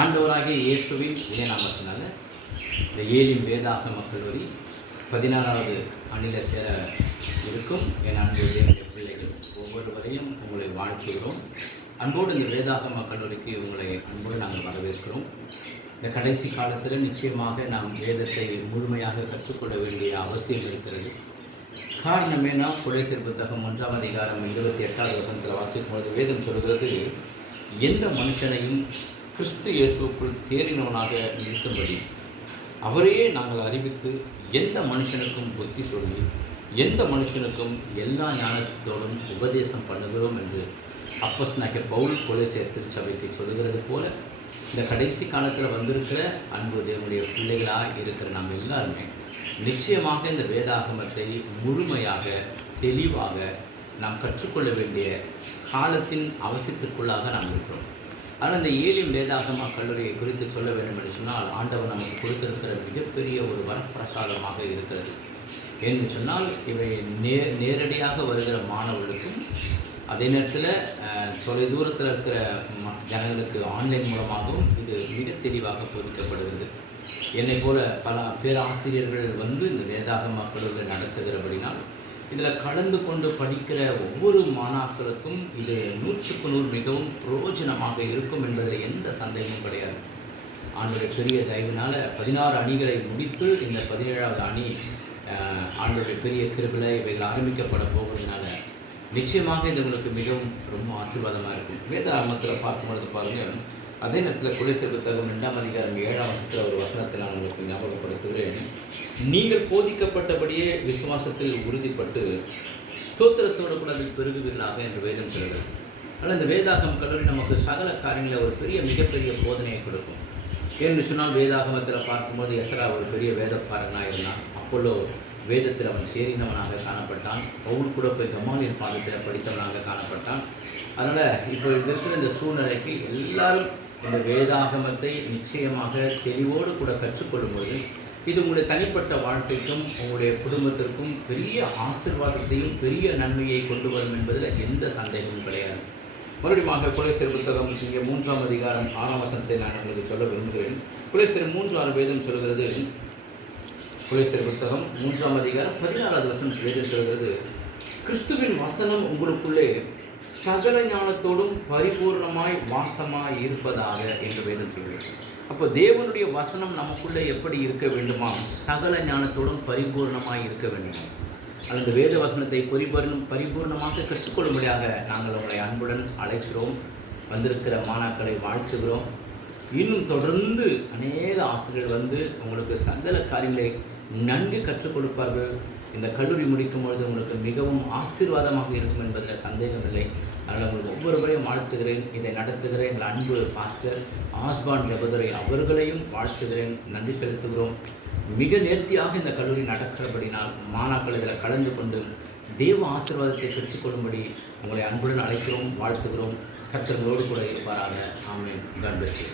ஆண்டவராகிய இயேசுவின் இணைநாமத்தினால இந்த ஏலிம் வேதாகம கல்லூரி 16வது ஆண்டில் சேர இருக்கும் என் அன்பு தேவனுடைய பிள்ளைகள் ஒவ்வொருவரையும் உங்களை வாழ்த்துகிறோம். அன்போடு இந்த வேதாகம கல்லூரிக்கு உங்களை அன்போடு நாங்கள் வரவேற்கிறோம். இந்த கடைசி காலத்தில் நிச்சயமாக நாம் வேதத்தை முழுமையாக கற்றுக்கொள்ள வேண்டிய அவசியம் இருக்கிறது. காரணம் என்ன? கொலைசீர் புத்தகம் 1ஆம் அதிகாரம் 28வது வசனத்தில் வாசிக்கும் பொழுது வேதம் சொல்கிறது, எந்த மனுஷனையும் கிறிஸ்து இயேசுவுக்குள் தேறினவனாக நிறுத்தும்படி அவரையே நாங்கள் அறிவித்து எந்த மனுஷனுக்கும் புத்தி சொல்லி எந்த மனுஷனுக்கும் எல்லா ஞானத்தோடும் உபதேசம் பண்ணுகிறோம் என்று அப்போஸ்தலனாகிய பவுல் கொலைசீர் திருச்சபைக்கு சொல்லுகிறது போல, இந்த கடைசி காலத்தில் வந்திருக்கிற அன்பு தேவனுடைய பிள்ளைகளாக இருக்கிற நாம் எல்லாருமே நிச்சயமாக இந்த வேதாகமத்தை முழுமையாக தெளிவாக நாம் கற்றுக்கொள்ள வேண்டிய காலத்தின் அவசியத்திற்குள்ளாக நாம் இருக்கிறோம். ஆனால் இந்த ஏலிம் வேதாகம கல்லூரியை குறித்து சொல்ல வேண்டும் என்று சொன்னால், ஆண்டவர் நமக்கு கொடுத்திருக்கிற மிகப்பெரிய ஒரு வரப்பிரசாதமாக இருக்கிறது. ஏன்னு சொன்னால், இவை நேரடியாக வருகிற மாணவர்களுக்கும் அதே நேரத்தில் தொலைதூரத்தில் இருக்கிற ஜனங்களுக்கு ஆன்லைன் மூலமாகவும் இது மிக தெளிவாக போதிக்கப்படுகிறது. என்னை போல பல பேராசிரியர்கள் வந்து இந்த வேதாகம கல்லூரியை நடத்துகிறபடினால் இதில் கலந்து கொண்டு படிக்கிற ஒவ்வொரு மாணாக்களுக்கும் இது 100க்கு 100 மிகவும் பிரயோஜனமாக இருக்கும் என்பதில் எந்த சந்தேகமும் கிடையாது. ஆண்டவருடைய பெரிய தயவினால் 16 அணிகளை முடித்து இந்த 17வது அணி ஆண்டவருடைய பெரிய கிருபையில இவைகள் ஆரம்பிக்கப்பட போகிறதுனால நிச்சயமாக இது உங்களுக்கு மிகவும் ரொம்ப ஆசீர்வாதமாக இருக்கும். வேதாகமத்தில் பார்க்கும்பொழுது பாருங்கள், அதே நேரத்தில் கொலைசீர் புத்தகம் 2ஆம் அதிகாரம் 7ஆம் வசனத்தில் ஒரு வசனத்தை நான் உங்களுக்கு ஞாபகப்படுத்துகிறேன். நீங்கள் போதிக்கப்பட்டபடியே விசுவாசத்தில் உறுதிப்பட்டு ஸ்தோத்திரத்தோடு கூட அதில் பெருகுவீர்களாக என்று வேதம் சொல்கிறது. ஆனால் இந்த வேதாகம கல்லூரி நமக்கு சகல காரியங்களில் ஒரு மிகப்பெரிய போதனையை கொடுக்கும். ஏன்னு சொன்னால், வேதாகமத்தில் பார்க்கும்போது எஸ்ரா ஒரு பெரிய வேதப்பாரனாக இருந்தான். அப்போலோ வேதத்தில் அவன் தேறினவனாக காணப்பட்டான். பவுல் கூட போய் கமாலியல் பாதத்தில் படித்தவனாக காணப்பட்டான். அதனால் இப்போ இருக்கிற இந்த சூழ்நிலைக்கு எல்லாரும் இந்த வேதாகமத்தை நிச்சயமாக தெளிவோடு கூட கற்றுக்கொள்ளும்போது இது உங்களுடைய தனிப்பட்ட வாழ்க்கைக்கும் உங்களுடைய குடும்பத்திற்கும் பெரிய ஆசீர்வாதத்தையும் பெரிய நன்மையை கொண்டு வரும் என்பதில் எந்த சந்தேகமும் கிடையாது. மறுபடியும் கொலைசீர் புத்தகம் இங்கே 3ஆம் அதிகாரம் 6ஆம் வசனத்தை நான் உங்களுக்கு சொல்ல விரும்புகிறேன். கொலைசீர் 3:6 வேதம் சொல்கிறது, கொலைசீர் புத்தகம் 3ஆம் அதிகாரம் 16வது வசனம் வேதம் சொல்கிறது, கிறிஸ்துவின் வசனம் உங்களுக்குள்ளே சகல ஞானத்தோடும் பரிபூர்ணமாய் வாசமாய் இருப்பதாக என்று வேதம் சொல்கிறது. அப்போ தேவனுடைய வசனம் நமக்குள்ளே எப்படி இருக்க வேண்டுமா? சகல ஞானத்தோடும் பரிபூர்ணமாய் இருக்க வேண்டுமா? அந்த வேத வசனத்தை பரிபூர்ணமாக கற்றுக்கொள்ளும்படியாக நாங்கள் உங்களை அன்புடன் அழைக்கிறோம். வந்திருக்கிற மாணாக்களை வாழ்த்துகிறோம். இன்னும் தொடர்ந்து அநேக ஆசிரியர்கள் வந்து உங்களுக்கு சகல காரியங்களை நன்கு கற்றுக் கொடுப்பார்கள். இந்த கல்லூரி முடிக்கும் பொழுது உங்களுக்கு மிகவும் ஆசீர்வாதமாக இருக்கும் என்பதில் சந்தேகமில்லை. அதனால் உங்களுக்கு ஒவ்வொருவரையும் வாழ்த்துகிறேன். இதை நடத்துகிற எங்கள் அன்பு பாஸ்டர் ஆஸ்பான் ஜெபதுரை அவர்களையும் வாழ்த்துகிறேன், நன்றி செலுத்துகிறோம். மிக நேர்த்தியாக இந்த கல்லூரி நடக்கிறபடினால் மாணாக்கள் இதில் கலந்து கொண்டு தேவ ஆசீர்வாதத்தை பெற்றுக்கொள்ளும்படி உங்களை அன்புடன் அழைக்கிறோம், வாழ்த்துகிறோம். கர்த்தர்களோடு கூட இருப்பாராக. ஆமென். God bless you.